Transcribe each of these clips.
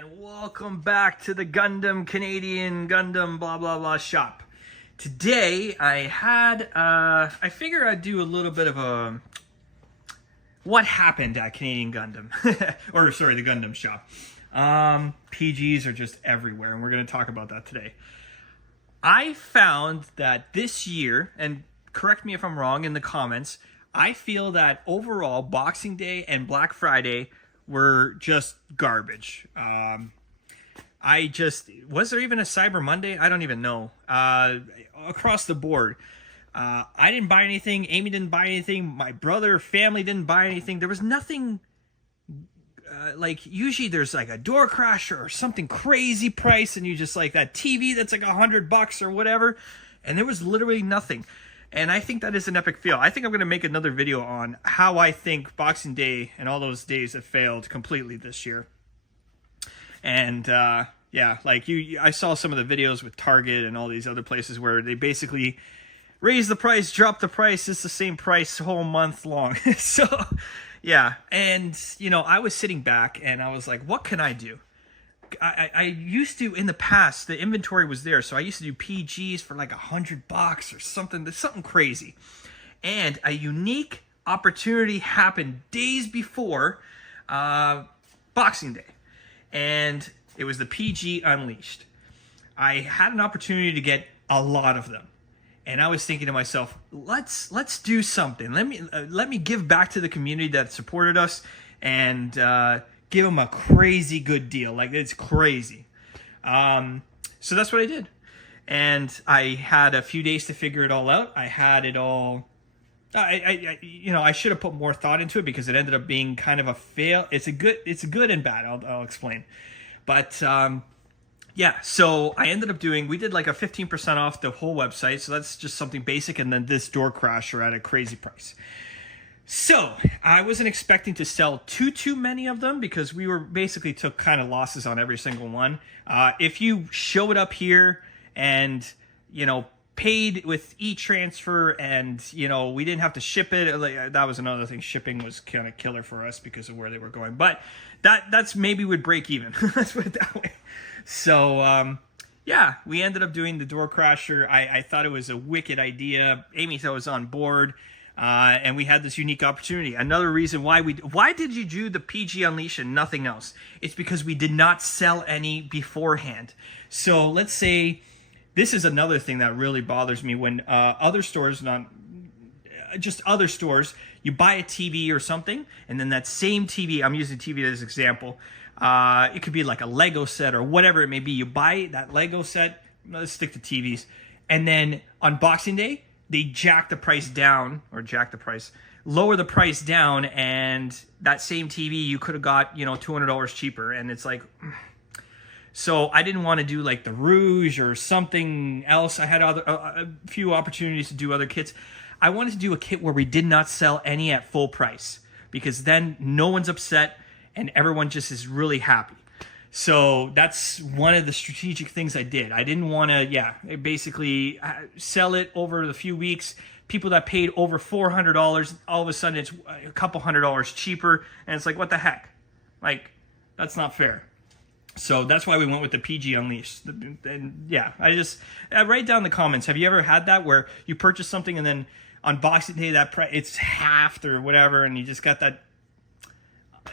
And welcome back to the Canadian Gundam blah blah blah shop. Today I figure I'd do a little bit of a what happened at Canadian Gundam. Or sorry, the Gundam shop. PGs are just everywhere, and we're going to talk about that today. I found that this year, and correct me if I'm wrong in the comments, I feel that overall Boxing Day and Black Friday were just garbage. Was there even a Cyber Monday? I don't even know. Across the board. I didn't buy anything. Amy didn't buy anything. My brother, family didn't buy anything. There was nothing, like usually there's like a door crasher or something crazy price and you just like that TV that's like $100 or whatever. And there was literally nothing. And I think that is an epic fail. I think I'm going to make another video on how I think Boxing Day and all those days have failed completely this year. And yeah, like I saw some of the videos with Target and all these other places where they basically raise the price, drop the price. It's the same price whole month long. So yeah. And you know, I was sitting back and I was like, what can I do? I used to, in the past, the inventory was there, so I used to do PGs for like $100 or something crazy. And a unique opportunity happened days before Boxing Day, and it was the PG Unleashed. I had an opportunity to get a lot of them, and I was thinking to myself, let's do something. Let me give back to the community that supported us, and give them a crazy good deal. Like, it's crazy. So that's what I did. And I had a few days to figure it all out. I had it all... I should have put more thought into it because it ended up being kind of a fail. It's a good and bad. I'll explain. But, yeah, so I ended up we did like a 15% off the whole website. So that's just something basic. And then this door crasher at a crazy price. So, I wasn't expecting to sell too many of them because we were basically took kind of losses on every single one. If you showed up here and, you know, paid with e-transfer and, you know, we didn't have to ship it, like, that was another thing. Shipping was kind of killer for us because of where they were going. But that's maybe would break even. Let's put it that way. So, yeah, we ended up doing the door crasher. I thought it was a wicked idea. Amy thought it was on board. And we had this unique opportunity. Another reason why did you do the PG Unleash and nothing else? It's because we did not sell any beforehand. So let's say this is another thing that really bothers me when other stores, not just other stores, you buy a TV or something, and then that same TV, I'm using TV as an example, it could be like a Lego set or whatever it may be. You buy that Lego set, let's stick to TVs, and then on Boxing Day, they lower the price down, and that same TV you could have got, you know, $200 cheaper. And it's like, so I didn't want to do like the Rouge or something else. I had a few opportunities to do other kits. I wanted to do a kit where we did not sell any at full price, because then no one's upset and everyone just is really happy. So that's one of the strategic things I did. I didn't want to, basically sell it over the few weeks. People that paid over $400, all of a sudden it's a couple $100 cheaper. And it's like, what the heck? Like, that's not fair. So that's why we went with the PG Unleashed. And yeah, write down in the comments. Have you ever had that where you purchase something and then on Boxing Day, it's halved or whatever, and you just got that,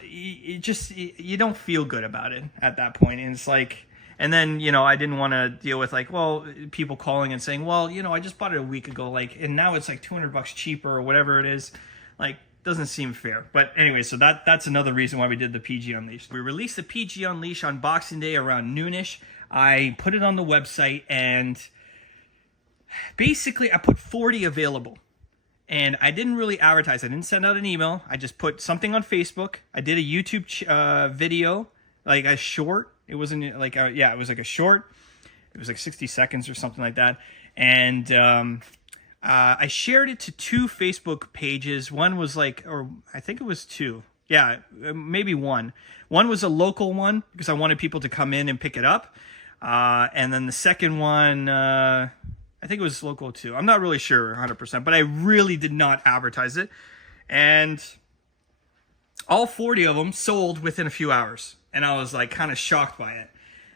you don't feel good about it at that point. And it's like, and then, you know, I didn't want to deal with like, well, people calling and saying, well, you know, I just bought it a week ago, like, and now it's like $200 cheaper or whatever it is. Like, doesn't seem fair. But anyway, so that's another reason why we did the PG Unleash. We released the PG Unleash on Boxing Day around noonish. I put it on the website, and basically I put 40 available. And I didn't really advertise. I didn't send out an email. I just put something on Facebook. I did a YouTube video, like a short. It wasn't like, it was like a short. It was like 60 seconds or something like that. And I shared it to 2 Facebook pages. One was like, or I think it was 2. Yeah, maybe 1. One was a local one because I wanted people to come in and pick it up. And then the second one... I think it was local too. I'm not really sure 100%, but I really did not advertise it. And all 40 of them sold within a few hours. And I was like kind of shocked by it.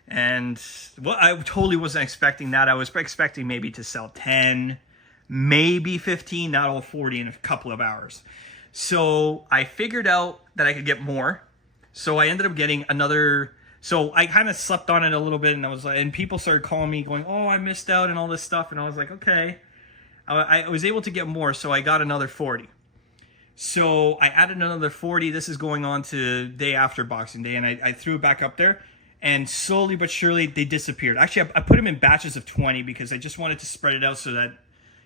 And well, I totally wasn't expecting that. I was expecting maybe to sell 10, maybe 15, not all 40 in a couple of hours. So I figured out that I could get more. So I ended up getting another. So I kind of slept on it a little bit, and I was like, and people started calling me going, "Oh, I missed out," and all this stuff. And I was like, okay. I was able to get more, so I got another 40. So I added another 40. This is going on to day after Boxing Day, and I threw it back up there. And slowly but surely, they disappeared. Actually, I put them in batches of 20 because I just wanted to spread it out so that,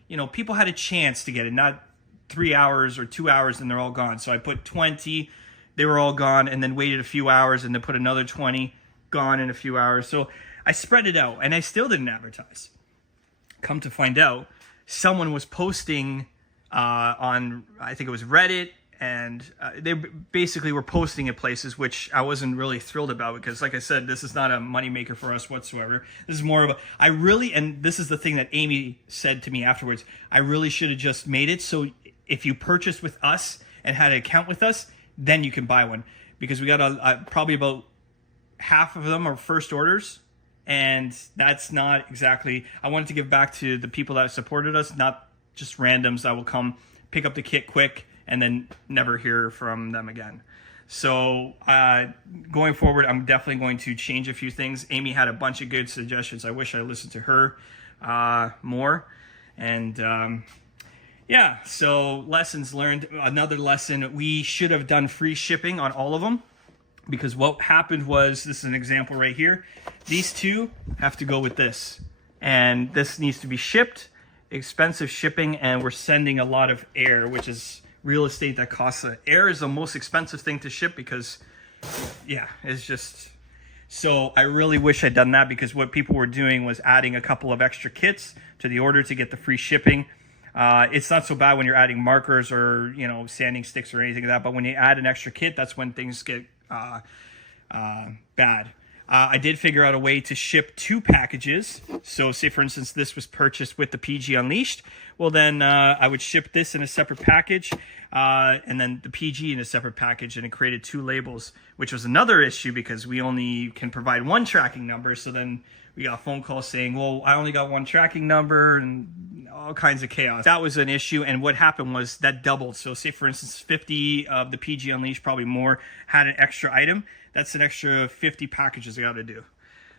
you know, people had a chance to get it, not 3 hours or 2 hours and they're all gone. So I put 20, they were all gone, and then waited a few hours and then put another 20, gone in a few hours. So I spread it out, and I still didn't advertise. Come to find out, someone was posting on, I think it was Reddit, and they basically were posting at places, which I wasn't really thrilled about because, like I said, this is not a moneymaker for us whatsoever. This is more of and this is the thing that Amy said to me afterwards, I really should have just made it so if you purchased with us and had an account with us, then you can buy one. Because we got probably about half of them are first orders, and that's not exactly, I wanted to give back to the people that supported us, not just randoms that will come pick up the kit quick and then never hear from them again. So going forward, I'm definitely going to change a few things. Amy had a bunch of good suggestions. I wish I listened to her more. And yeah, so lessons learned. Another lesson, we should have done free shipping on all of them, because what happened was, this is an example right here. These two have to go with this, and this needs to be shipped, expensive shipping, and we're sending a lot of air, which is real estate that costs. Air is the most expensive thing to ship because, yeah, it's just. So I really wish I'd done that, because what people were doing was adding a couple of extra kits to the order to get the free shipping. It's not so bad when you're adding markers or, you know, sanding sticks or anything like that, but when you add an extra kit, that's when things get bad. I did figure out a way to ship 2 packages. So say, for instance, this was purchased with the PG Unleashed. Well, then I would ship this in a separate package and then the PG in a separate package, and it created 2 labels, which was another issue because we only can provide 1 tracking number. So then we got phone calls saying, well, I only got 1 tracking number, and all kinds of chaos. That was an issue, and what happened was that doubled. So say, for instance, 50 of the PG Unleashed, probably more, had an extra item. That's an extra 50 packages I got to do.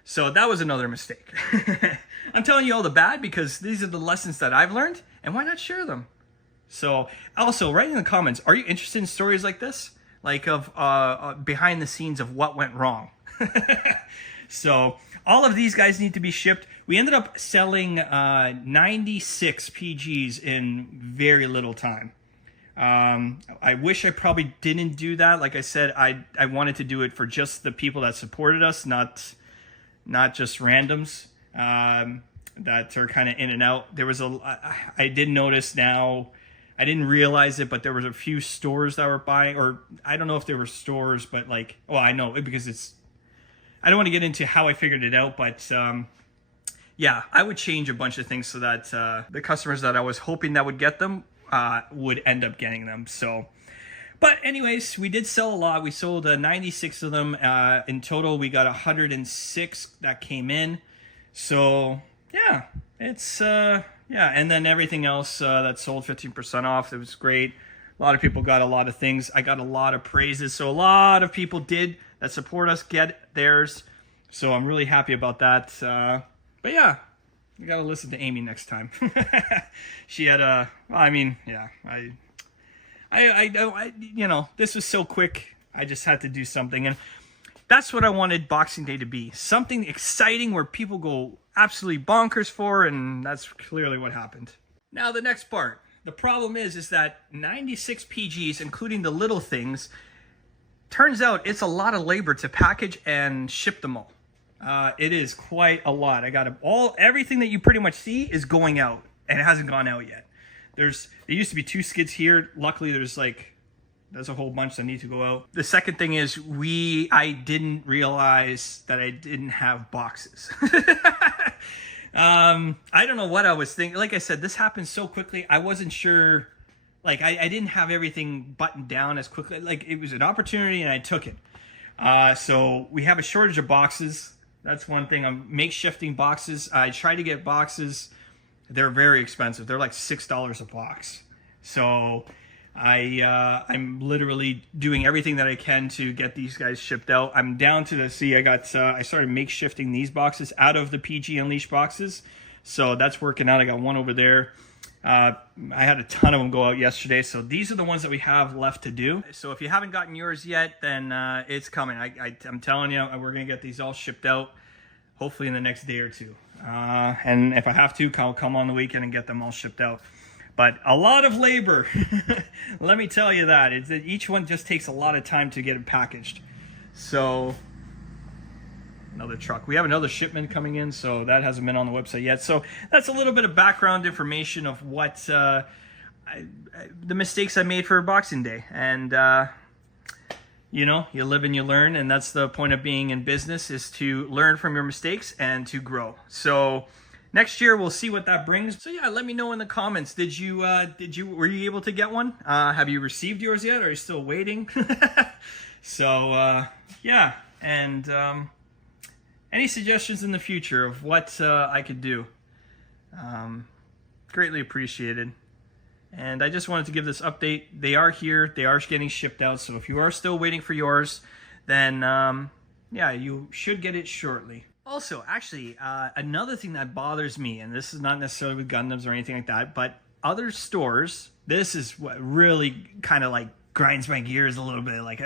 So that was another mistake. I'm telling you all the bad because these are the lessons that I've learned, and why not share them? So also, write in the comments, are you interested in stories like this? Like of behind the scenes of what went wrong? So all of these guys need to be shipped. We ended up selling 96 PGs in very little time. I wish I probably didn't do that. Like I said, I wanted to do it for just the people that supported us, not just randoms that are kind of in and out. There was I did notice now, I didn't realize it, but there was a few stores that were buying, or I don't know if there were stores, but like, oh, I know, because I don't want to get into how I figured it out, but yeah, I would change a bunch of things so that the customers that I was hoping that would get them would end up getting them. So, but anyways, we did sell a lot. We sold 96 of them. In total, we got 106 that came in. So yeah, it's yeah. And then everything else that sold 15% off. It was great. A lot of people got a lot of things. I got a lot of praises. So a lot of people that support us get theirs. So I'm really happy about that. But yeah, you got to listen to Amy next time. She had I mean, yeah, I you know, this was so quick. I just had to do something. And that's what I wanted Boxing Day to be. Something exciting where people go absolutely bonkers for, and that's clearly what happened. Now the next part. The problem is that 96 PGs, including the little things, turns out it's a lot of labor to package and ship them all. It is quite a lot. I got everything that you pretty much see is going out, and it hasn't gone out yet. There used to be 2 skids here. Luckily, there's a whole bunch that need to go out. The second thing is I didn't realize that I didn't have boxes. I don't know what I was thinking. Like I said, this happened so quickly. I wasn't sure. Like I didn't have everything buttoned down as quickly. Like it was an opportunity and I took it. So we have a shortage of boxes. That's one thing. I'm makeshifting boxes. I try to get boxes. They're very expensive. They're like $6 a box. So I'm literally doing everything that I can to get these guys shipped out. I'm down to the I started makeshifting these boxes out of the PG Unleashed boxes. So that's working out. I got one over there. I had a ton of them go out yesterday, so these are the ones that we have left to do. So if you haven't gotten yours yet, then it's coming. I'm telling you, we're going to get these all shipped out, hopefully in the next day or two. And if I have to, I'll come on the weekend and get them all shipped out. But a lot of labor, let me tell you that. Each one just takes a lot of time to get it packaged. So... another truck. We have another shipment coming in, so that hasn't been on the website yet. So that's a little bit of background information of what the mistakes I made for Boxing Day. And you know, you live and you learn, and that's the point of being in business, is to learn from your mistakes and to grow. So next year we'll see what that brings. So yeah, let me know in the comments. Were you able to get one? Have you received yours yet? Or are you still waiting? So yeah, and any suggestions in the future of what I could do? Greatly appreciated. And I just wanted to give this update. They are here. They are getting shipped out. So if you are still waiting for yours, then yeah, you should get it shortly. Also, actually, another thing that bothers me, and this is not necessarily with Gundams or anything like that, but other stores, this is what really kind of like grinds my gears a little bit, like,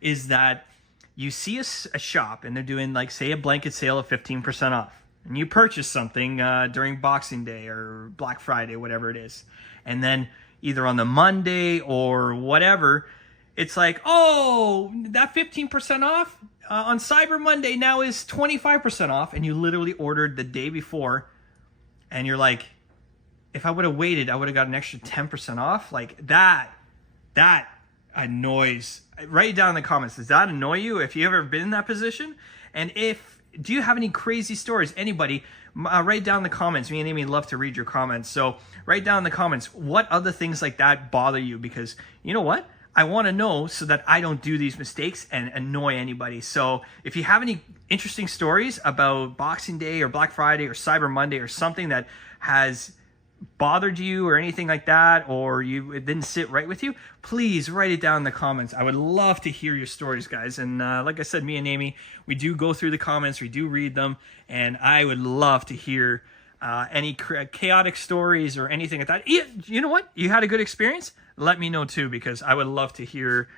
is that you see a shop and they're doing, like, say, a blanket sale of 15% off. And you purchase something during Boxing Day or Black Friday, whatever it is. And then either on the Monday or whatever, it's like, oh, that 15% off on Cyber Monday now is 25% off. And you literally ordered the day before. And you're like, if I would have waited, I would have got an extra 10% off. Like, that annoys. Write it down in the comments. Does that annoy you if you ever been in that position? And do you have any crazy stories? Anybody, write down in the comments. Me and Amy love to read your comments. So write down in the comments what other things like that bother you, because you know what? I want to know so that I don't do these mistakes and annoy anybody. So if you have any interesting stories about Boxing Day or Black Friday or Cyber Monday or something that has bothered you or anything like that, or it didn't sit right with you, please write it down in the comments. I would love to hear your stories, guys. And like I said, me and Amy, we do go through the comments, we do read them, and I would love to hear any chaotic stories or anything like that. You know what? You had a good experience? Let me know too, because I would love to hear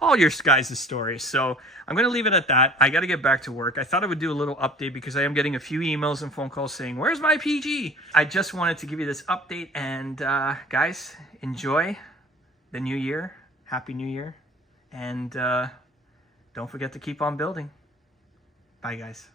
all your guys' stories. So I'm going to leave it at that. I got to get back to work. I thought I would do a little update because I am getting a few emails and phone calls saying, where's my PG? I just wanted to give you this update, and guys, enjoy the new year. Happy New Year. And don't forget to keep on building. Bye, guys.